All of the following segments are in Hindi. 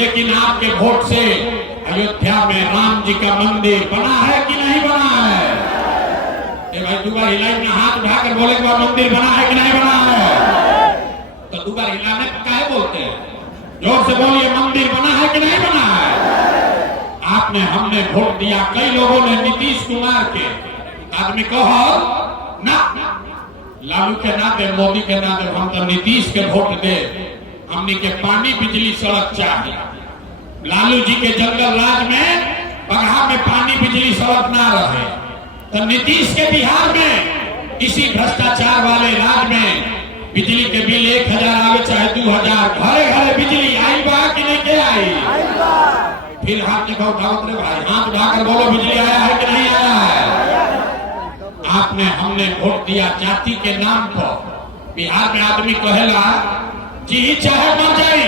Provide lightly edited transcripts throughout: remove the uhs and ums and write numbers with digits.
लेकिन आपके वोट से अयोध्या में राम जी का मंदिर बना है कि नहीं बना है? ये भाई दो बार हिलाई में हाथ उठाकर बोले कि मंदिर बना है कि नहीं बना है? तो दो बार हिलाने का काहे बोलते हैं? जोर से बोलिए, मंदिर बना है कि नहीं बना है? आपने हमने वोट दिया, कई लोगों ने नीतीश कुमार के आदमी कहो ना, लालू के ना दे, मोदी के ना दे, हम तो नीतीश के वोट दे। हमने के पानी बिजली सड़क चाहिए। लालू जी के जंगल राज में बगहा में पानी बिजली सड़क ना रहे, तो नीतीश के बिहार में इसी भ्रष्टाचार वाले राज में बिजली के बिल 1000 आवे चाहे 2000, घरे घरे बिजली आई बा कि नहीं के आई? फिर हाथ देखो उठाओ रे भाई, हाथ उठाकर बोलो बिजली आया है कि नहीं आया है? आपने हमने वोट दिया जाति के नाम पर। बिहार में आदमी कहेला जी चाहे मर जाए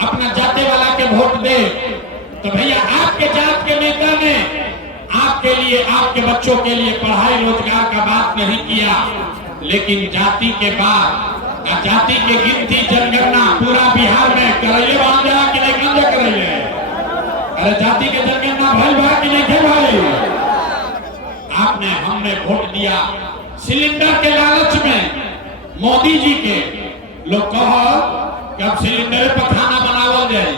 अपना जाति वाला के वोट दे, तो भैया आपके जात के नेता ने आपके लिए, आपके बच्चों के लिए पढ़ाई रोजगार का बात नहीं किया, लेकिन जाति के बाद जाति के गिनती जनगणना पूरा बिहार में कराइए बांधा कि नहीं गंजा कराइए? अरे जाति के जनगणना भल भा कि नहीं थे भाई? आपने हमने वोट दिया सिलेंडर के लालच में। मोदी जी के लोग कहो कि अब सिलेंडर पर खाना बनावा जाए,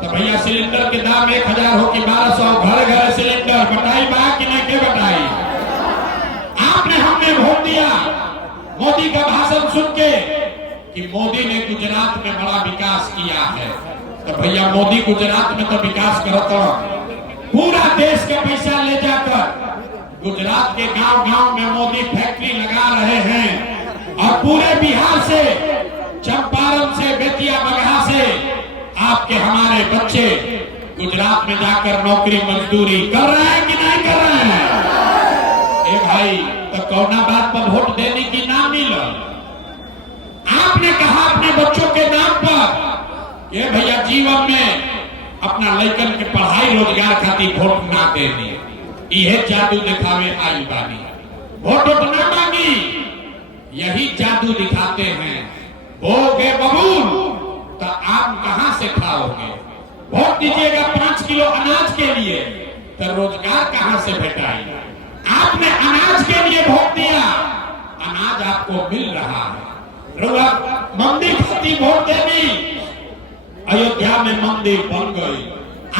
तो भैया सिलेंडर के दाम 1000 हो कि 1200, घर घर सिलेंडर बटाई बा कि नहीं के बटाई? आपने हमने वोट दिया मोदी का भाषण सुन के कि मोदी ने गुजरात में बड़ा विकास किया है, तो भैया मोदी गुजरात में तो विकास करता, पूरा देश का पैसा ले जाकर गुजरात के गांव गांव में मोदी फैक्ट्री लगा रहे हैं, और पूरे बिहार से, चंपारण से, बेतिया बगहा से आपके हमारे बच्चे गुजरात में जाकर नौकरी मजदूरी कर रहे हैं कि नहीं कर रहे हैं? ए भाई, तो कौना बात पर वोट देने की ना मिला? आपने कहा अपने बच्चों के नाम पर ये भैया जीवन में अपना लड़कन के पढ़ाई रोजगार खातिर वोट ना देनी, यह जादू दिखावे आई बानी। वोट ना मांगी, यही जादू दिखाते हैं। बोगे बबूल तो आप कहां से खाओगे? वोट दीजिएगा 5 किलो अनाज के लिए, तो रोजगार कहां से भेटाएगा? आपने अनाज के लिए वोट दिया, अनाज आपको मिल रहा है। मंदिर खातिर वोट देनी, अयोध्या में मंदिर बन गई।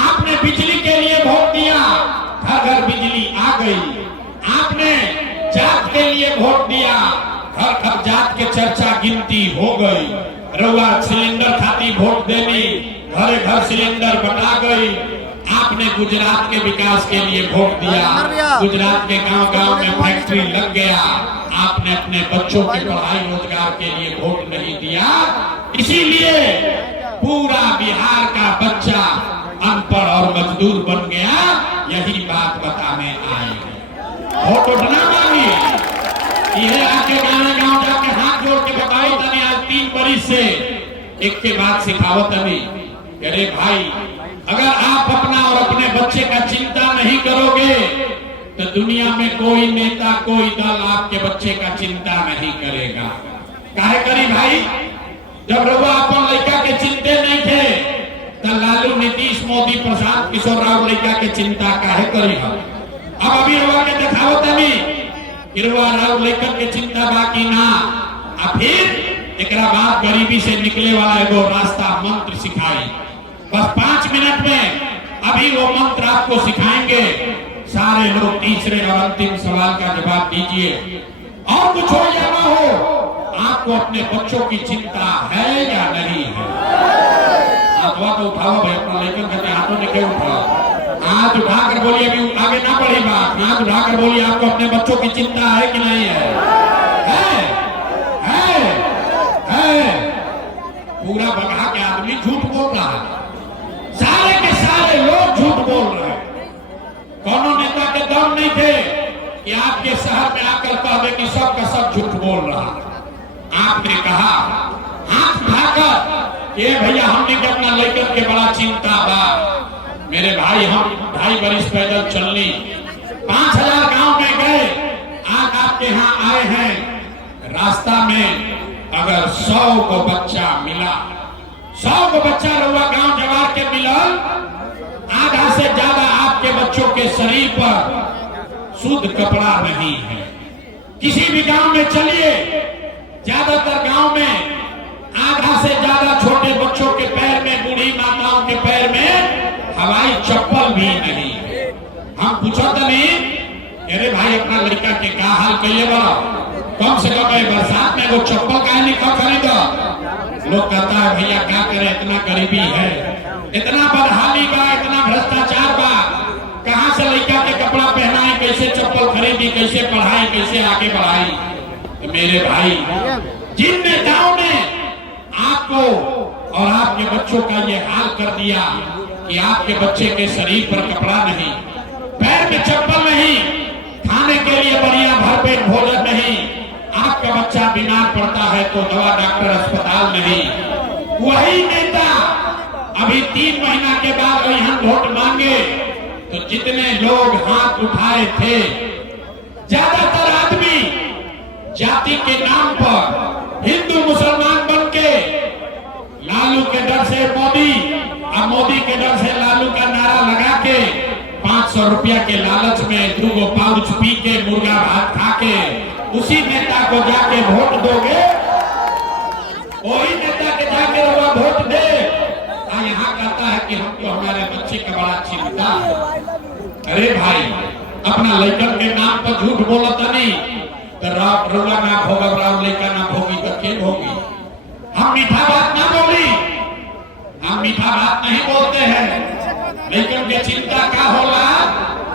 आपने बिजली के लिए वोट दिया, घर घर बिजली आ गई। आपने जात के लिए वोट दिया, घर घर जात के चर्चा गिनती हो गई। रउआ सिलेंडर खाती वोट देनी, घरे घर सिलेंडर बटा गई। आपने गुजरात के विकास के लिए वोट दिया, गुजरात के गांव गांव में फैक्ट्री लग गया। आपने अपने बच्चों की पढ़ाई रोजगार के लिए वोट नहीं दिया, इसीलिए पूरा बिहार का बच्चा अनपढ़ और मजदूर बन गया। यही बात बताने आए हैं। वोट उठना मांगी, यह आके गाँव जाके हाथ जोड़ के बताई तनी, आज 3 बरिस से एक के बाद सिखावत अभी। अरे भाई, अगर आप अपना और अपने बच्चे का चिंता नहीं करोगे, तो दुनिया में कोई नेता, कोई दल आपके बच्चे का चिंता नहीं करेगा। काहे करी भाई? जब रउआ अपन लड़का के चिंते नहीं थे, तो लालू, नीतीश, मोदी, प्रशांत किशोर राव लड़का के चिंता काहे करी हम? अब अभी रउआ के दिखावत अभी कि रउआ राव लड़का के चिंता बाकी ना। अब फिर एकरा बाद गरीबी से निकले वाला एगो रास्ता मंत्र सिखाई। बस 5 मिनट में अभी वो मंत्र आपको सिखाएंगे। सारे लोग तीसरे और अंतिम सवाल का जवाब दीजिए। और कुछ हो या ना हो, आपको अपने बच्चों की चिंता है या नहीं है? हाथवा तो उठाओ भाई, अपना लेकर कहते हाथों ने क्यों उठाओ? हाथ उठाकर बोलिए, अभी आगे ना बढ़ी बात। हाथ उठाकर बोलिए, आपको अपने बच्चों की चिंता है कि नहीं है? पूरा बगहा के आदमी झूठ बोल रहा है, सारे के सारे लोग झूठ बोल रहे हैं। कौनो नेता के दम नहीं थे कि आपके शहर में आकर कहे कि सब का सब झूठ बोल रहा है। आपने कहा हाथ उठाकर, ये भैया हमने के अपना लड़कन के बड़ा चिंता बा। मेरे भाई, हम 2.5 बरिस पैदल चलनी, 5000 गांव में गए, आज आपके यहाँ आए हैं। रास्ता में अगर 100 को बच्चा मिला, 100 को बच्चा रहुआ गांव जवार के मिलल, आधा से ज्यादा आपके बच्चों के शरीर पर शुद्ध कपड़ा नहीं है। किसी भी गांव में चलिए, ज्यादातर गांव में आधा से ज्यादा छोटे बच्चों के पैर में, बूढ़ी माताओं के पैर में हवाई चप्पल भी नहीं है। हम पूछा तो नहीं, अरे भाई अपना लड़का के क्या हाल कहिए बड़ा, कम से कम बरसात में वो चप्पल का नहीं खरीदा। लोग कहता है भैया क्या करे, इतना गरीबी है, इतना बदहाली बा, इतना भ्रष्टाचार बा, कहां से लड़का के कपड़ा पहनाए, कैसे चप्पल खरीदी, कैसे पढ़ाई, कैसे आगे बढ़ाई। तो मेरे भाई, जिन नेताओं ने आपको और आपके बच्चों का ये हाल कर दिया कि आपके बच्चे के शरीर पर कपड़ा नहीं, पैर में चप्पल नहीं, खाने के लिए बढ़िया भरपेट भोजन नहीं, आपका बच्चा बीमार पड़ता है तो दवा डॉक्टर अस्पताल नहीं, वही नेता अभी 3 महीना के बाद वही हम वोट मांगे तो जितने लोग हाथ उठाए थे, ज्यादातर आदमी जाति के नाम पर हिंदू मुसलमान बन के लालू के डर से मोदी और मोदी के डर से लालू का नारा लगा के 500 रुपया के लालच में 2 पाउच पी के मुर्गा भात खा के उसी नेता को जाके वोट दोगे, वही नेता के जाके वोट दे। यहाँ कहता है कि हमको हमारे बच्चे का बड़ा चिंता है। अरे भाई, अपना लड़कन के नाम पर झूठ बोला था नहीं तो रोला ना होगा, राम लड़का ना होगी तो खेल होगी। हम मीठा बात ना बोली, हम मीठा बात नहीं बोलते हैं, लेकिन के चिंता क्या होला।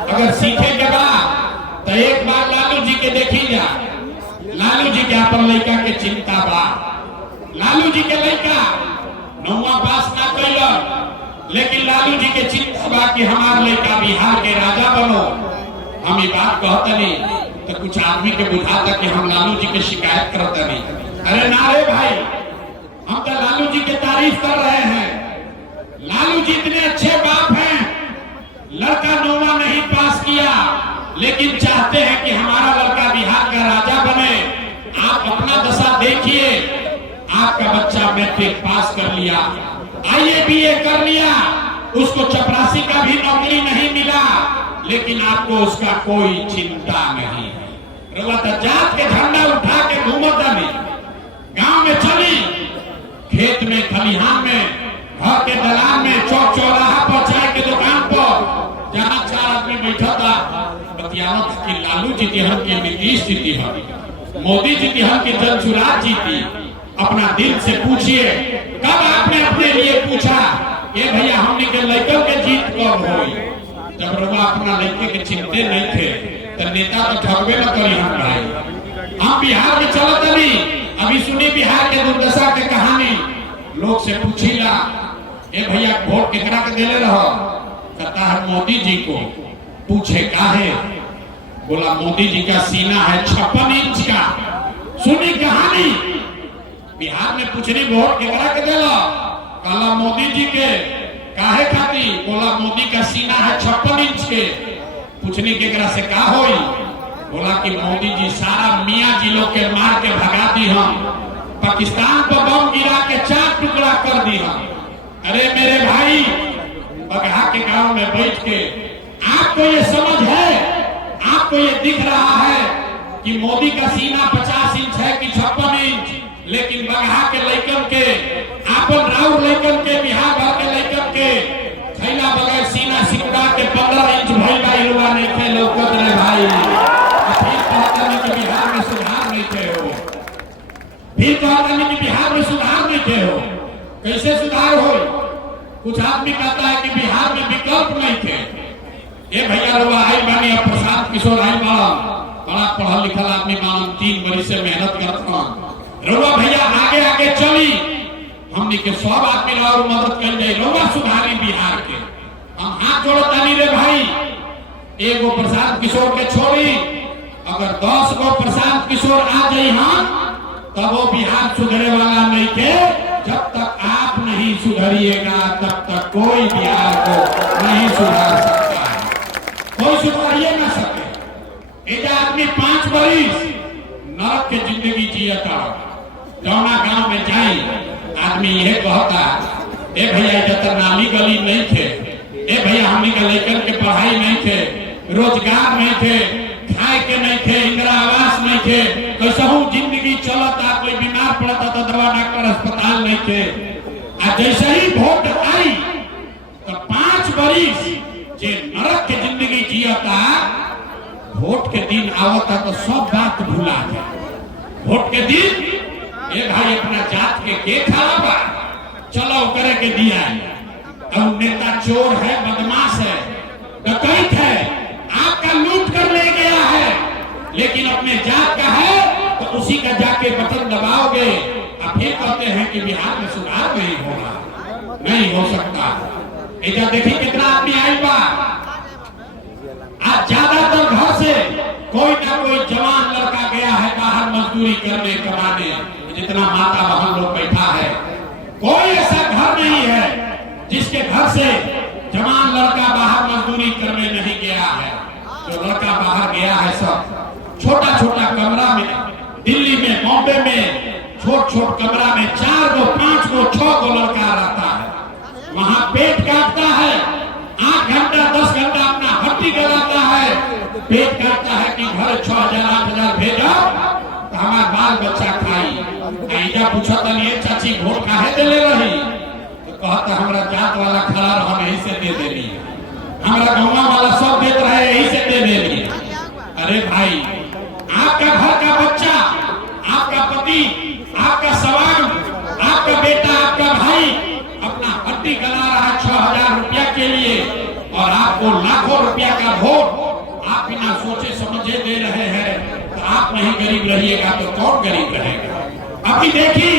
अगर सीखे के बाद तो एक बार लालू जी के देखी जा, लालू जी के अपन लड़का के चिंता बा। लालू जी के लड़का 9वां पास ना कैला, लेकिन लालू जी के चिंता बा कि हमार लड़का बिहार के राजा बनो। हम ये बात कहते नहीं तो कुछ आदमी के बुझाता कि हम लालू जी की शिकायत करते नहीं। अरे नारे भाई, हम तो लालू जी की तारीफ कर रहे हैं। लालू जी इतने अच्छे बाप हैं, लड़का 9वां नहीं पास किया लेकिन चाहते हैं कि हमारा लड़का बिहार का राजा बने। आप अपना दशा देखिए, आपका बच्चा मैट्रिक पास कर लिया, IABA कर लिया, उसको चपरासी का भी नौकरी नहीं मिला, लेकिन आपको उसका कोई चिंता नहीं है। जात के झंडा उठा के घूमता नहीं, गांव में चली, खेत में, खलिहान में, घर के दलान में, चौक चौराहा पर, चाय के दुकान पर, जहाँ 4 आदमी बैठा था, बतियावत की लालू जी की हम की नीतीश जी की हम, मोदी जी की हम की जनसुराज जी की। अपना दिल से पूछिए, कब आपने अपने लिए पूछा ये भैया हमने के लड़कों के जीत कब हुई? जब रवा अपना लड़के के चिंते नहीं थे तो नेता तो ठगबे न करी। हम भाई, हम बिहार में चलत नहीं, अभी सुनी बिहार के दुर्दशा के कहानी। लोग से पूछीला, ए भैया वोट केकरा के देले रहो? कहता है मोदी जी को। पूछे का है? बोला मोदी जी का सीना है 56 इंच का। सुनी कहानी, बिहार में पूछनी वोट केकरा के देला? कहला मोदी जी के। काहे खाती? बोला मोदी का सीना है 56 इंच के। पूछनी केकरा से का होई? बोला कि मोदी जी सारा मियाँ जी लोग के मार के भगा दी, हम पाकिस्तान पर बम गिरा के 4 टुकड़ा कर दी हम। अरे मेरे भाई, बगहा के गांव में बैठ के आपको ये समझ है, आपको ये दिख रहा है कि मोदी का सीना 50 इंच है कि 56 इंच, लेकिन बगहा के लड़कन के, आपन राउर लड़कन के, बिहार भर के लड़कन के थैला बगैर सीना सिकड़ा के 15 इंच भइला युवा नहीं थे लोग रे भाई। फिर कहता नहीं कि बिहार में सुधार नहीं थे हो, फिर कहता नहीं कि बिहार में सुधार नहीं थे हो। कैसे सुधार हो? कुछ आदमी कहता है कि बिहार में विकल्प नहीं थे। ये भैया रुआ आई बानी, अब प्रशांत किशोर आई बड़ा पढ़ा लिखा आदमी मानन, 3 बरस से मेहनत करता रुआ भैया आगे आगे चली, हमने के सब आदमी और मदद कर जाए, रुआ सुधारी बिहार के। हम हाथ जोड़ता नहीं रे भाई, एगो प्रशांत किशोर के छोड़ी, अगर 10 गो प्रशांत किशोर आ जाए हम तब वो बिहार सुधरे वाला नहीं थे। जब तक आप नहीं सुधरिएगा तब तक कोई बिहार को नहीं सुधार सकता है, कोई सुधारिए ना सके। एक आदमी 5 बरिस नरक के जिंदगी जियता, जौना गांव में जाए आदमी यह कहता ए भैया जब नाली गली नहीं थे, ए भैया हमनी के लड़कन के पढ़ाई नहीं थे, रोजगार नहीं थे, खाए के नहीं थे, इंदिरा आवास नहीं थे, कैसहू जिंदगी चलता, कोई बीमार पड़ता तो दवा डॉक्टर अस्पताल नहीं थे। आ जैसे ही वोट आई तो 5 बरिस जे नरक के जिंदगी जियता, वोट के दिन आवता तो सब बात भुला जाए। वोट के दिन ये भाई अपना जात के खड़ा बा, चलो करे के दिया। अब नेता चोर है, बदमाश है, डकैत है, आपका लूट कर ले गया है, लेकिन अपने जात का है तो उसी का जाके बटन दबाओगे। अब फिर कहते हैं कि बिहार में सुधार नहीं होगा, नहीं हो सकता। इधर देखिए कितना आदमी आई बा। आज ज्यादातर घर से कोई ना कोई जवान लड़का गया है बाहर मजदूरी करने कमाने। जितना माता बहन लोग बैठा है, कोई ऐसा घर नहीं है जिसके घर से जवान लड़का बाहर मजदूरी करने नहीं गया है। जो लड़का बाहर गया है सब छोटा छोटा कमरा में, दिल्ली में, बॉम्बे में छोट छोट कमरा में 4 गो 5 गो 6 गो लड़का रहता है। वहां पेट काटता है, 8 घंटा 10 घंटा अपना हड्डी गलाता है, पेट काटता है कि घर 6000 8000 भेजो तो हमार बाल बच्चा खाई। ऐजा पूछा तनिए चाची वोट काहे देले रही, तो कहता हमरा जात वाला खड़ा रहा यही से दे देली, हमरा गांव वाला सब देत रहे यही से दे देली। अरे भाई, आपका घर का बच्चा, आपका पति, आपका सवाल, आपका बेटा, आपका भाई अपना हड्डी गला रहा है 6000 रुपया के लिए, और आपको लाखों रुपया का वोट आप बिना सोचे समझे दे रहे हैं। तो आप नहीं गरीब रहिएगा तो कौन गरीब रहेगा? अभी देखिए